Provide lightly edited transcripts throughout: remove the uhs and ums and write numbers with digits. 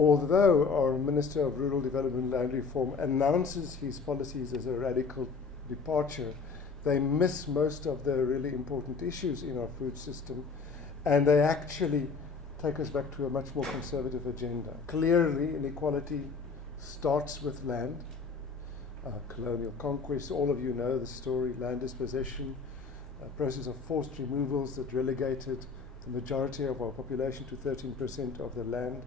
although our Minister of Rural Development and Land Reform announces his policies as a radical departure, they miss most of the really important issues in our food system, and they actually take us back to a much more conservative agenda. Clearly, inequality starts with land. Colonial conquest, all of you know the story, land dispossession, a process of forced removals that relegated the majority of our population to 13% of the land,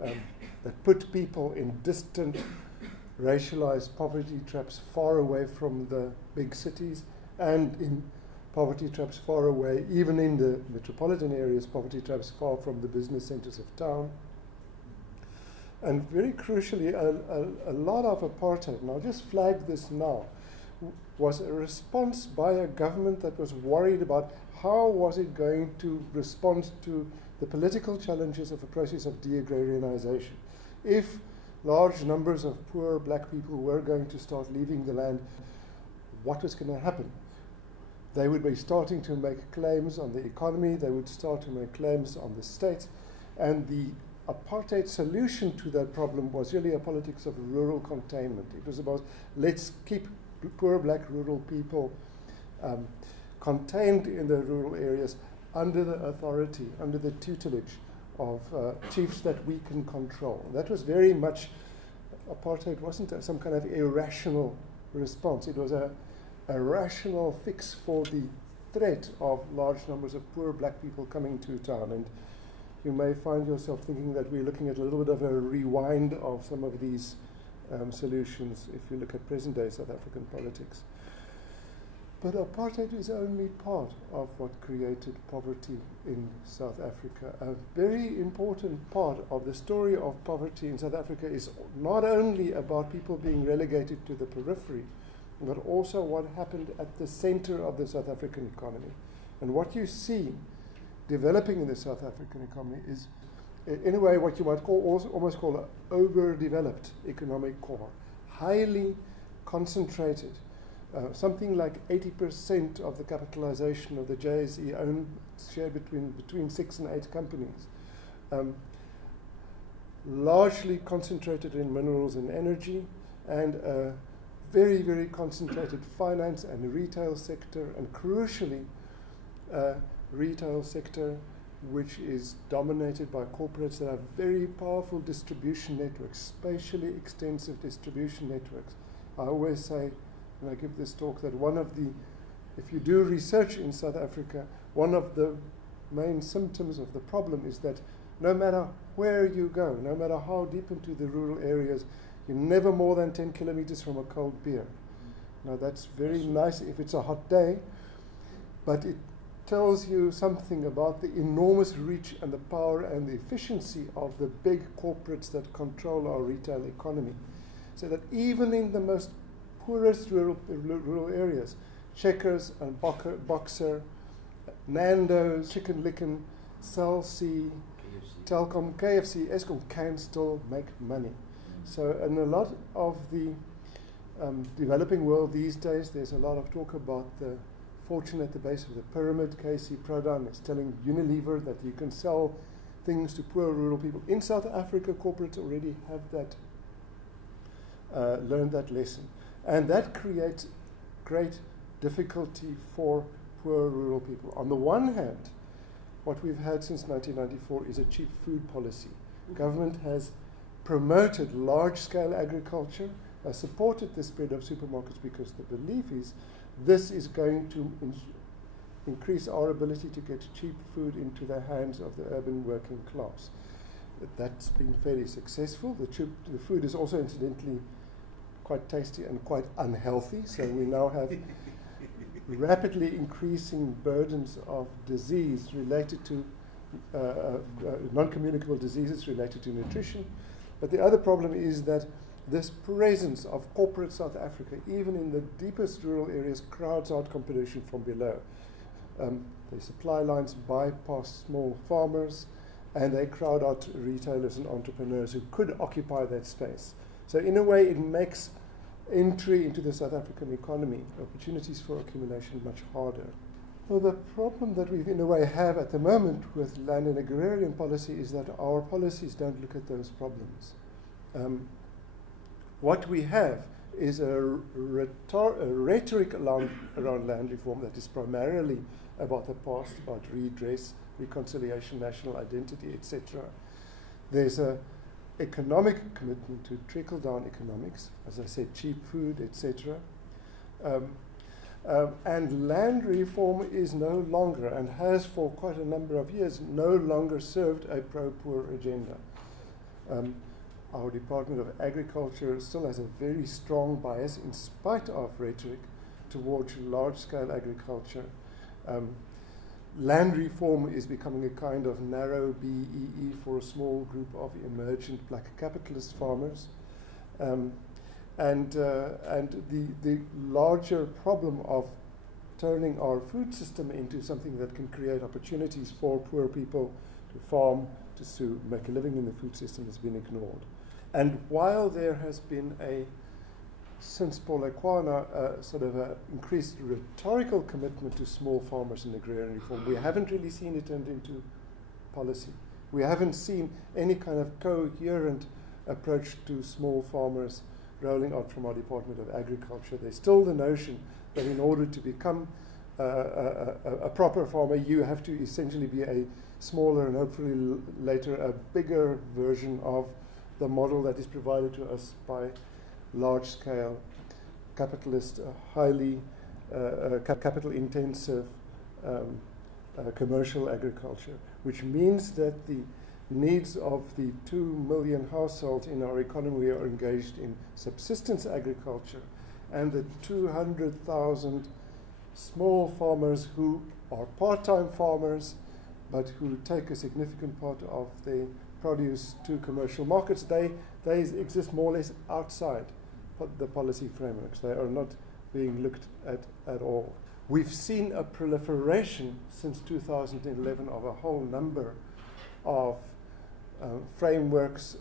that put people in distant, racialized poverty traps far away from the big cities, and in poverty traps far away, even in the metropolitan areas, poverty traps far from the business centers of town. And very crucially, a lot of apartheid, and I'll just flag this now, was a response by a government that was worried about how was it going to respond to the political challenges of a process of de-agrarianization. If large numbers of poor black people were going to start leaving the land, what was going to happen? They would be starting to make claims on the economy, they would start to make claims on the state, and the apartheid solution to that problem was really a politics of rural containment. It was about, let's keep poor black rural people contained in the rural areas under the authority, under the tutelage of chiefs that we can control. That was very much, apartheid wasn't some kind of irrational response. It was a rational fix for the threat of large numbers of poor black people coming to town. And you may find yourself thinking that we're looking at a little bit of a rewind of some of these solutions if you look at present-day South African politics. But apartheid is only part of what created poverty in South Africa. A very important part of the story of poverty in South Africa is not only about people being relegated to the periphery, but also what happened at the center of the South African economy. And what you see developing in the South African economy is, in a way, what you might call almost call an overdeveloped economic core, highly concentrated. Something like 80% of the capitalization of the JSE owned, shared between 6 and 8 companies. Largely concentrated in minerals and energy, and a very, very concentrated finance and retail sector, and crucially, retail sector which is dominated by corporates that have very powerful distribution networks, spatially extensive distribution networks. I always say, when I give this talk, that if you do research in South Africa, one of the main symptoms of the problem is that no matter where you go, no matter how deep into the rural areas, you're never more than 10 kilometers from a cold beer. Now that's very nice if it's a hot day, but it tells you something about the enormous reach and the power and the efficiency of the big corporates that control our retail economy. So that even in the most poorest rural areas, Checkers and Boxer, Nando's, Chicken Licken, Cell C, Telkom, KFC, Eskom can still make money. So in a lot of the developing world these days, there's a lot of talk about the fortune at the base of the pyramid. KC Prodan is telling Unilever that you can sell things to poor rural people. In South Africa, corporates already have that, learned that lesson. And that creates great difficulty for poor rural people. On the one hand, what we've had since 1994 is a cheap food policy. Government has promoted large-scale agriculture, supported the spread of supermarkets, because the belief is this is going to increase our ability to get cheap food into the hands of the urban working class. That's been fairly successful. The food is also incidentally quite tasty and quite unhealthy, so we now have rapidly increasing burdens of disease related to non-communicable diseases related to nutrition. But the other problem is that this presence of corporate South Africa, even in the deepest rural areas, crowds out competition from below. The supply lines bypass small farmers, and they crowd out retailers and entrepreneurs who could occupy that space. So in a way, it makes entry into the South African economy, opportunities for accumulation, much harder. Well, the problem that we in a way have at the moment with land and agrarian policy is that our policies don't look at those problems. What we have is a rhetoric around land reform that is primarily about the past, about redress, reconciliation, national identity, etc. There's an economic commitment to trickle-down economics, as I said, cheap food, etc. And land reform is no longer, and has for quite a number of years, no longer served a pro-poor agenda. Our Department of Agriculture still has a very strong bias, in spite of rhetoric, towards large-scale agriculture. Land reform is becoming a kind of narrow BEE for a small group of emergent black capitalist farmers. And the larger problem of turning our food system into something that can create opportunities for poor people to farm, to make a living in the food system has been ignored. And while there has been since Paul Ekwana, sort of an increased rhetorical commitment to small farmers and agrarian reform, we haven't really seen it turned into policy. We haven't seen any kind of coherent approach to small farmers rolling out from our Department of Agriculture. There's still the notion that in order to become a proper farmer, you have to essentially be a smaller and hopefully later a bigger version of the model that is provided to us by large-scale capitalist, highly capital-intensive commercial agriculture, which means that the needs of the 2 million households in our economy are engaged in subsistence agriculture, and the 200,000 small farmers who are part-time farmers but who take a significant part of the produce to commercial markets, they exist more or less outside the policy frameworks. They are not being looked at all. We've seen a proliferation since 2011 of a whole number of frameworks,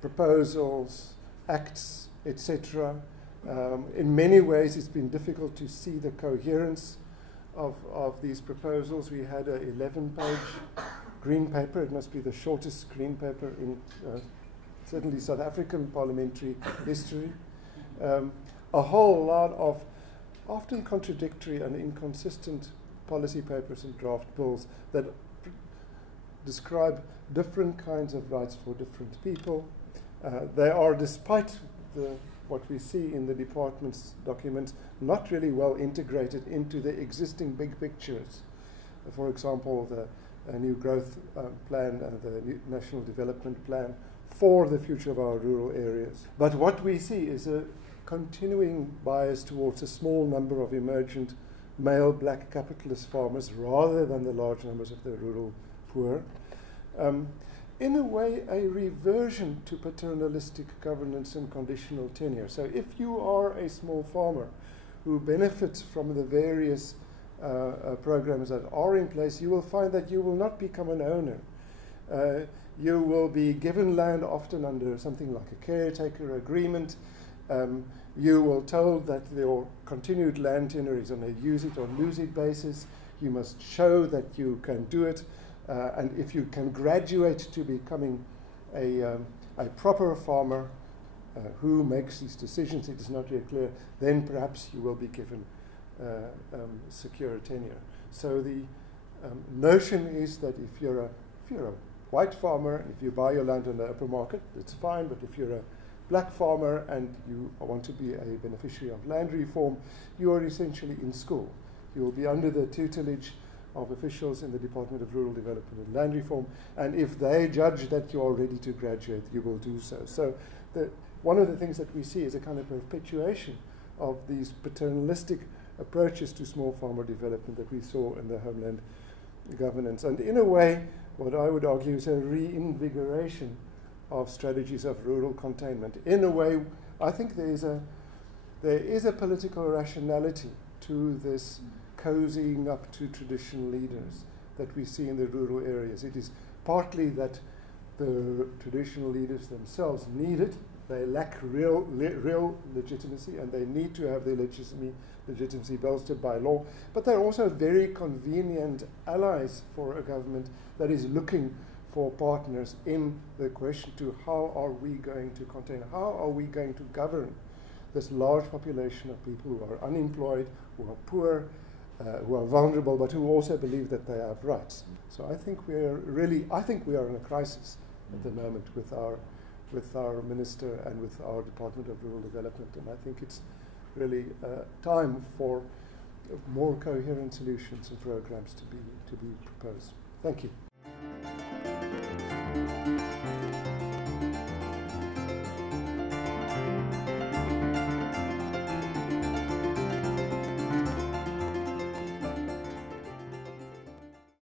proposals, acts, etc. In many ways, it's been difficult to see the coherence of these proposals. We had an 11-page green paper. It must be the shortest green paper in certainly South African parliamentary history. A whole lot of often contradictory and inconsistent policy papers and draft bills that describe different kinds of rights for different people. They are, despite what we see in the department's documents, not really well integrated into the existing big pictures. For example, the new growth plan and the new national development plan for the future of our rural areas. But what we see is a continuing bias towards a small number of emergent male black capitalist farmers rather than the large numbers of the rural poor. In a way, a reversion to paternalistic governance and conditional tenure. So if you are a small farmer who benefits from the various programs that are in place, you will find that you will not become an owner. You will be given land often under something like a caretaker agreement. You will told that your continued land tenure is on a use it or lose it basis. You must show that you can do it. And if you can graduate to becoming a proper farmer who makes these decisions, it is not yet clear, then perhaps you will be given secure tenure. So the notion is that if you're a white farmer, and if you buy your land on the open market, that's fine, but if you're a black farmer and you want to be a beneficiary of land reform, you are essentially in school. You will be under the tutelage of officials in the Department of Rural Development and Land Reform, and if they judge that you are ready to graduate, you will do so. So one of the things that we see is a kind of perpetuation of these paternalistic approaches to small farmer development that we saw in the homeland governance. And in a way, what I would argue is a reinvigoration of strategies of rural containment. In a way, I think there is a political rationality to this cozying up to traditional leaders that we see in the rural areas. It is partly that the traditional leaders themselves need it, They lack real legitimacy, and they need to have their legitimacy bolstered by law. But they're also very convenient allies for a government that is looking for partners in the question to how are we going to contain, how are we going to govern this large population of people who are unemployed, who are poor, who are vulnerable, but who also believe that they have rights. So I think we are in a crisis at the moment with our minister and with our Department of Rural Development, and I think it's really time for more coherent solutions and programs to be proposed. Thank you.